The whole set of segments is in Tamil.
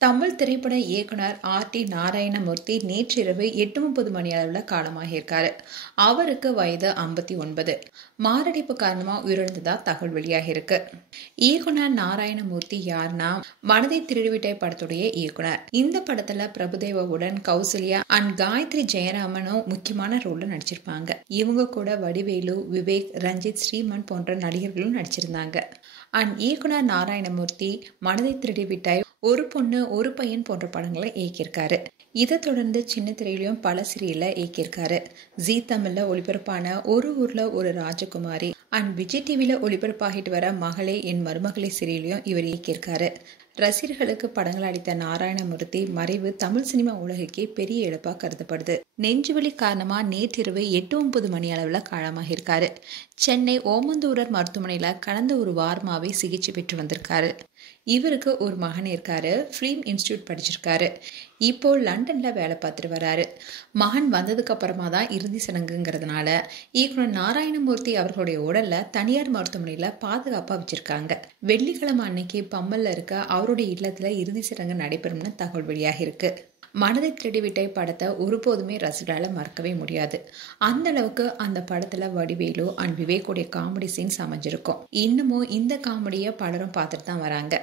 தமிழ் திரைப்பட இயக்குனர் ஆர்.டி. நாராயணமூர்த்தி நேற்றிரவு 8:30 மணி அளவில் காலமாகியிருக்காரு. அவருக்கு வயது 59. மாரடைப்பு காரணமா உயிரிழந்ததா தகவல் வெளியாகிருக்கு. இயக்குனர் நாராயணமூர்த்தி யாருன்னா, மனதை திருடிவிட்டே படத்துடைய இயக்குனர். இந்த படத்துல பிரபுதேவாவுடன் கௌசல்யா அண்ட் காயத்ரி ஜெயராமனும் முக்கியமான ரோல்ல நடிச்சிருப்பாங்க. இவங்க கூட வடிவேலு, விவேக், ரஞ்சித், ஸ்ரீமன் போன்ற நடிகர்களும் நடிச்சிருந்தாங்க. அண்ட் இயக்குனர் நாராயணமூர்த்தி மனதை திருடிவிட்டாய், ஒரு பொண்ணு ஒரு பையன் போன்ற படங்களை இயக்கியிருக்காரு. இதை தொடர்ந்து சின்ன திரையிலையும் பல சீரியல்ல இயக்கியிருக்காரு. ஜீ தமிழ்ல ஒளிபரப்பான ஒரு ஊர்ல ஒரு ராஜகுமாரி அண்ட் விஜய் டிவில ஒளிபரப்பாகிட்டு வர மகளே என் மருமகளே சீரியலையும் இவர் இயக்கியிருக்காரு. ரசிகர்களுக்கு படங்கள் அளித்த நாராயணமூர்த்தி மறைவு தமிழ் சினிமா உலகுக்கே பெரிய இழப்பா கருதப்படுது. நெஞ்சுவலி காரணமா நேற்றிரவு 8:30 மணி அளவுல காலமாகியிருக்காரு. சென்னை ஓமந்தூரர் மருத்துவமனையில கடந்த ஒரு வாரமாவே சிகிச்சை பெற்று வந்திருக்காரு. இவருக்கு ஒரு மகன் இருக்காரு. ஃபிலிம் இன்ஸ்டிடியூட் படிச்சிருக்காரு. இப்போ லண்டன்ல வேலை பார்த்துட்டு வராரு. மகன் வந்ததுக்கு அப்புறமா தான் இறுதி சடங்குங்கிறதுனால இயக்குனர் நாராயணமூர்த்தி அவர்களுடைய உடல்ல தனியார் மருத்துவமனையில பாதுகாப்பா வச்சிருக்காங்க. வெள்ளிக்கிழமை அன்னைக்கு பம்மல்ல இருக்க அவருடைய இல்லத்துல இறுதி சடங்கு நடைபெறும்னு தகவல் வெளியாகி இருக்கு. மனதை திருடிவிட்டை படத்தை ஒருபோதுமே ரசிகரால மறக்கவே முடியாது. அந்த அளவுக்கு அந்த படத்துல வடிவேலு அண்ட் விவேக்குடைய காமெடி சீன்ஸ் அமைஞ்சிருக்கும். இன்னமும் இந்த காமெடியை பலரும் பார்த்துட்டு தான் வராங்க.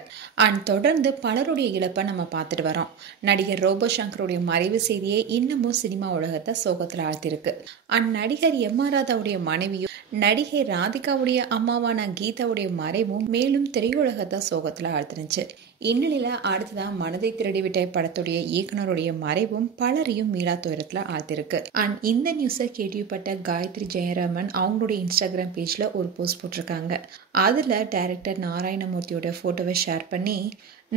அண்ட் தொடர்ந்து பலருடைய இழப்பை நம்ம பார்த்துட்டு வரோம். நடிகர் ரோபோ சங்கருடைய மறைவு செய்தியே இன்னமும் சினிமா உலகத்தை சோகத்துல ஆழ்த்திருக்கு. அண்ட் நடிகர் எம் ஆர் ராதாவுடைய மனைவியும் நடிகை ராதிகாவுடைய அம்மாவான கீதாவுடைய மறைவும் மேலும் திரையுலகத்தை சோகத்துல ஆழ்த்திருச்சு. இந்நிலையில அடுத்ததான் மனதை திருடிவிட்டை படத்துடைய இயக்குனருடைய மறைவும் பலரையும் மீளா துயரத்துல ஆழ்த்திருக்கு. அண்ட் இந்த நியூஸை கேள்விப்பட்ட காயத்ரி ஜெயராமன் அவங்களுடைய இன்ஸ்டாகிராம் பேஜ்ல ஒரு போஸ்ட் போட்டிருக்காங்க. அதுல டைரக்டர் நாராயணமூர்த்தியோட போட்டோவை ஷேர் பண்ணி,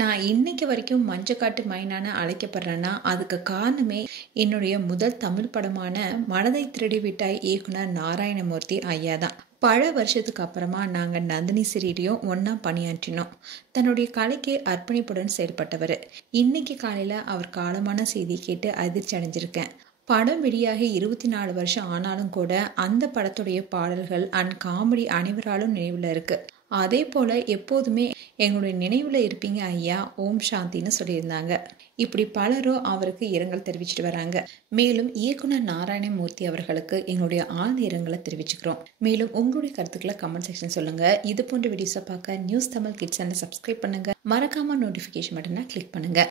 நான் இன்னைக்கு வரைக்கும் மஞ்சக்காட்டு மைனான அழைக்கப்படுறேன்னா அதுக்கு காரணமே என்னுடைய முதல் தமிழ் படமான மனதை திருடிவிட்டாய் இயக்குனர் நாராயணமூர்த்தி ஐயா தான். பல வருஷத்துக்கு அப்புறமா நாங்க நந்தினி சீரியலையும் ஒன்னா பணியாற்றினோம். தன்னுடைய கலைக்கு அர்ப்பணிப்புடன் செயல்பட்டவர். இன்னைக்கு காலையில அவர் காலமான செய்தி கேட்டு அதிர்ச்சி அடைஞ்சிருக்கேன். படம் வெளியாகி 24 வருஷம் ஆனாலும் கூட அந்த படத்துடைய பாடல்கள் அண்ட் காமெடி அனைவராலும் நினைவுல இருக்கு. அதே போல எப்போதுமே எங்களுடைய நினைவுல இருப்பீங்க ஐயா, ஓம் சாந்தின்னு சொல்லியிருந்தாங்க. இப்படி பலரும் அவருக்கு இரங்கல் தெரிவிச்சிட்டு வராங்க. மேலும் இயக்குனர் நாராயணமூர்த்தி அவர்களுக்கு எங்களுடைய ஆழ்ந்த இரங்கலை தெரிவிச்சுக்கிறோம். மேலும் உங்களுடைய கருத்துக்களை கமெண்ட் செக்ஷன் சொல்லுங்க. இது போன்ற வீடியோஸை பார்க்க நியூஸ் தமிழ் கிட்ஸ் சேனலை சப்ஸ்கிரைப் பண்ணுங்க. மறக்காம நோட்டிபிகேஷன் பட்டனை கிளிக் பண்ணுங்க.